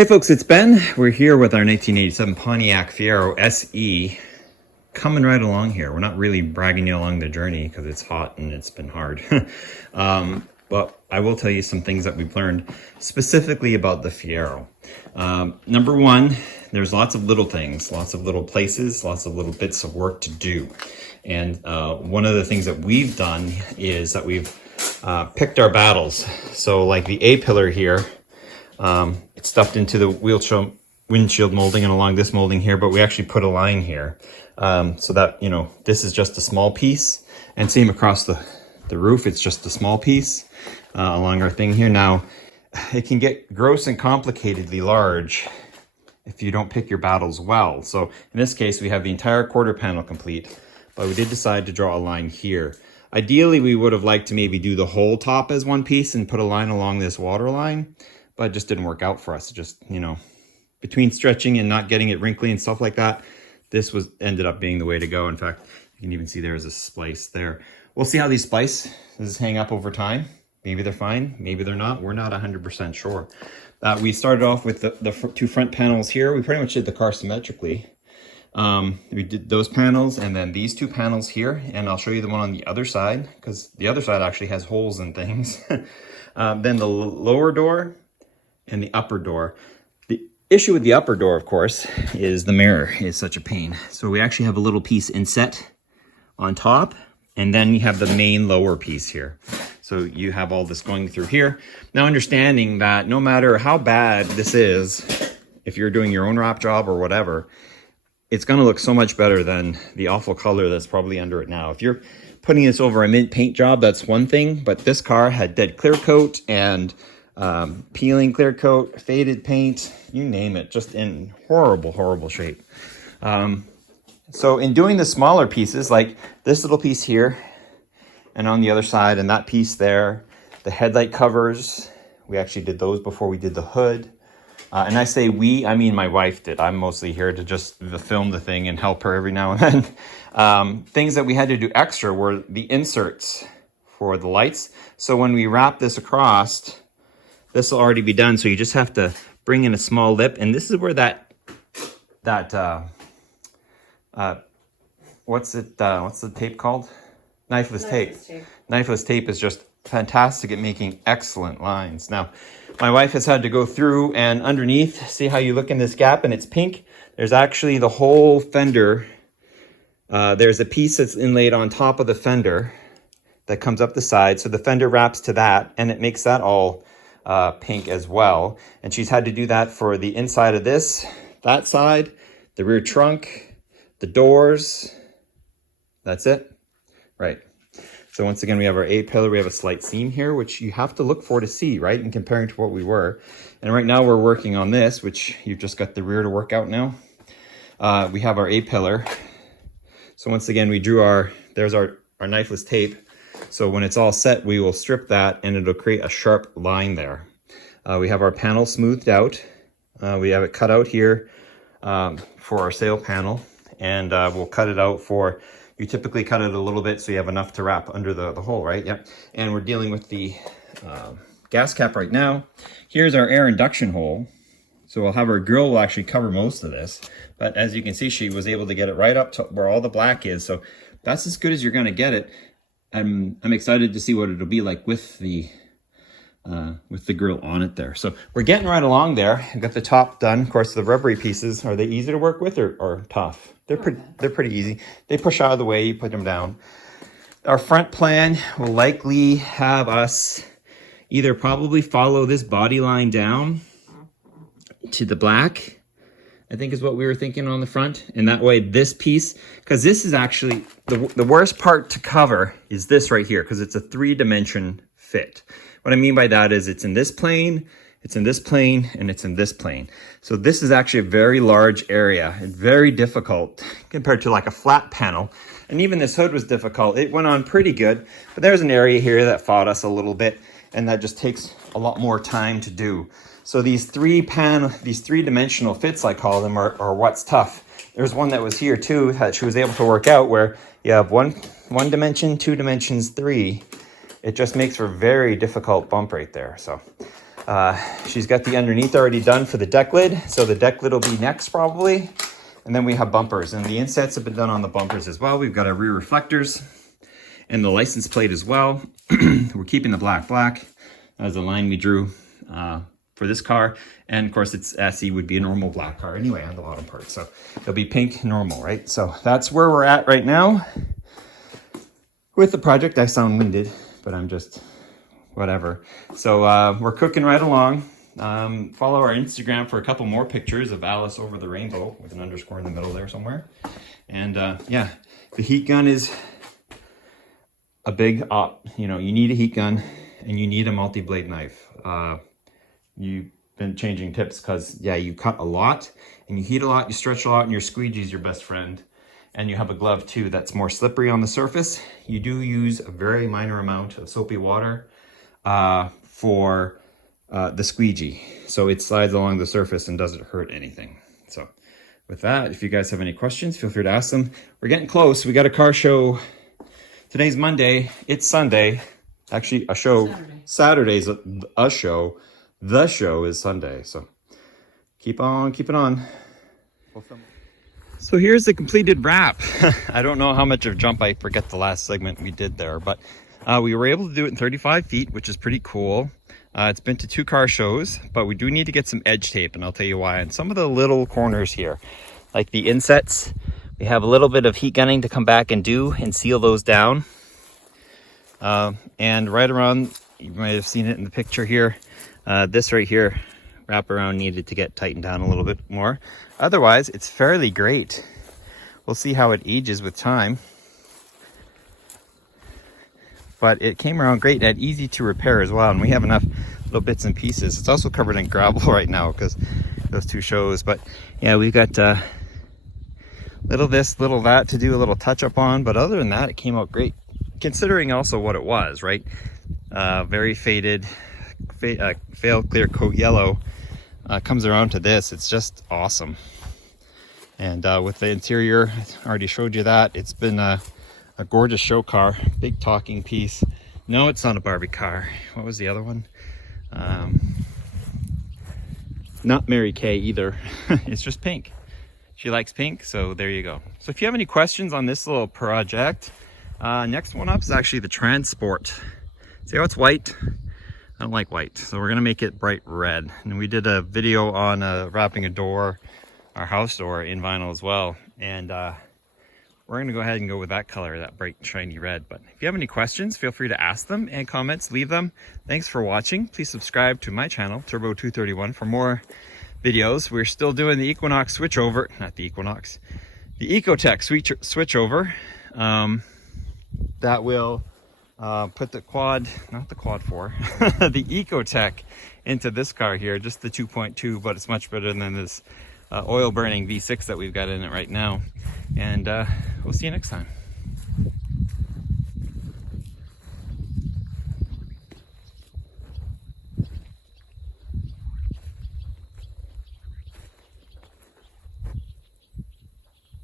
Hey folks, it's Ben. We're here with our 1987 Pontiac Fiero SE, coming right along here. We're not really bragging you along the journey because it's hot and it's been hard. But I will tell you some things that we've learned specifically about the Fiero. Number one, there's lots of little things, lots of little places, lots of little bits of work to do. And one of the things that we've done is that we've picked our battles. So like the A-pillar here, it's stuffed into the windshield molding and along this molding here, but we actually put a line here so that, you know, this is just a small piece, and same across the roof, it's just a small piece along our thing here. Now, it can get gross and complicatedly large if you don't pick your battles well. So in this case, we have the entire quarter panel complete, but we did decide to draw a line here. Ideally, we would have liked to maybe do the whole top as one piece and put a line along this water line, but it just didn't work out for us. It just, you know, between stretching and not getting it wrinkly and stuff like that, this ended up being the way to go. In fact, you can even see there's a splice there. We'll see how these splices hang up over time. Maybe they're fine, maybe they're not. We're not 100% sure. We started off with the two front panels here. We pretty much did the car symmetrically. We did those panels and then these two panels here, and I'll show you the one on the other side because the other side actually has holes and things. Then the lower door and the upper door. The issue with the upper door, of course, is the mirror is such a pain. So we actually have a little piece inset on top, and then you have the main lower piece here. So you have all this going through here. Now, understanding that no matter how bad this is, if you're doing your own wrap job or whatever, it's gonna look so much better than the awful color that's probably under it now. If you're putting this over a mint paint job, that's one thing, but this car had dead clear coat and peeling clear coat, faded paint, you name it, just in horrible, horrible shape. So in doing the smaller pieces, like this little piece here, and on the other side, and that piece there, the headlight covers, we actually did those before we did the hood. And I say we, I mean my wife did. I'm mostly here to just film the thing and help her every now and then. Things that we had to do extra were the inserts for the lights. So when we wrap this across, this will already be done. So you just have to bring in a small lip. And this is where what's the tape called? Knifeless tape. Knifeless tape is just fantastic at making excellent lines. Now, my wife has had to go through and underneath, see how you look in this gap and it's pink? There's actually the whole fender. There's a piece that's inlaid on top of the fender that comes up the side. So the fender wraps to that and it makes that all pink as well. And she's had to do that for the inside of this, that side, the rear trunk, the doors. That's it. Right. So once again, we have our A-pillar. We have a slight seam here, which you have to look for to see, right? And comparing to what we were. And right now we're working on this, which you've just got the rear to work out now. We have our A-pillar. So once again, we drew there's our knifeless tape. So when it's all set, we will strip that and it'll create a sharp line there. We have our panel smoothed out. We have it cut out here for our sail panel. And we'll cut it out for, you typically cut it a little bit so you have enough to wrap under the hole, right? Yep. And we're dealing with the gas cap right now. Here's our air induction hole. So we'll have our grill will actually cover most of this. But as you can see, she was able to get it right up to where all the black is. So that's as good as you're gonna get it. I'm excited to see what it'll be like with the grill on it there. So we're getting right along there. I've got the top done. Of course, the rubbery pieces, are they easy to work with or tough? They're pretty easy. They push out of the way, you put them down. Our front plan will likely have us either probably follow this body line down to the black, I think is what we were thinking on the front. And that way this piece, because this is actually, the worst part to cover is this right here, because it's a 3-dimension fit. What I mean by that is it's in this plane, it's in this plane, and it's in this plane. So this is actually a very large area and very difficult compared to like a flat panel. And even this hood was difficult. It went on pretty good, but there's an area here that fought us a little bit, and that just takes a lot more time to do. So these 3-dimensional fits, I call them, are what's tough. There's one that was here too that she was able to work out where you have one dimension, 2 dimensions, 3. It just makes for a very difficult bump right there. So She's got the underneath already done for the deck lid. So the deck lid will be next probably. And then we have bumpers, and the insets have been done on the bumpers as well. We've got our rear reflectors and the license plate as well. We're keeping the black. That was the line we drew for this car. And of course it's SE would be a normal black car anyway on the bottom part. So it'll be pink normal, right? So that's where we're at right now with the project. I sound winded, but I'm just whatever. So we're cooking right along. Follow our Instagram for a couple more pictures of Alice over the rainbow with an underscore in the middle there somewhere. And yeah, the heat gun is a big op. You know, you need a heat gun and you need a multi-blade knife. You've been changing tips because yeah, you cut a lot and you heat a lot, you stretch a lot, and your squeegee is your best friend. And you have a glove too that's more slippery on the surface. You do use a very minor amount of soapy water for the squeegee, so it slides along the surface and doesn't hurt anything. So with that, if you guys have any questions, feel free to ask them. We're getting close. We got a car show. Today's Monday, it's Sunday. Actually a show. Saturday's a show. The show is Sunday. So keep on keeping on. So here's the completed wrap. I don't know how much of a jump, I forget the last segment we did there, but we were able to do it in 35 feet, which is pretty cool. It's been to 2 car shows, but we do need to get some edge tape, and I'll tell you why. And some of the little corners here, like the insets, we have a little bit of heat gunning to come back and do and seal those down. And right around, you might have seen it in the picture here, this right here, wraparound needed to get tightened down a little bit more. Otherwise, it's fairly great. We'll see how it ages with time. But it came around great and easy to repair as well. And we have enough little bits and pieces. It's also covered in gravel right now because those 2 shows. But yeah, we've got little this, little that to do a little touch up on. But other than that, it came out great. Considering also what it was, right? Very faded, fail clear coat yellow comes around to this. It's just awesome. And with the interior, I already showed you that. It's been a gorgeous show car, big talking piece. No, it's not a Barbie car. What was the other one? Not Mary Kay either. It's just pink. She likes pink, so there you go. So if you have any questions on this little project, next one up is actually the Transport. See how it's white? I don't like white, so we're gonna make it bright red. And we did a video on wrapping a door, our house door, in vinyl as well. And we're going to go ahead and go with that color, that bright shiny red. But if you have any questions, feel free to ask them, and comments, leave them. Thanks for watching. Please subscribe to my channel, Turbo231, for more videos. We're still doing the Equinox switchover, not the Equinox, the Ecotech switchover. That will put the quad, not the quad 4, the Ecotech into this car here, just the 2.2, but it's much better than this oil burning V6 that we've got in it right now. And we'll see you next time.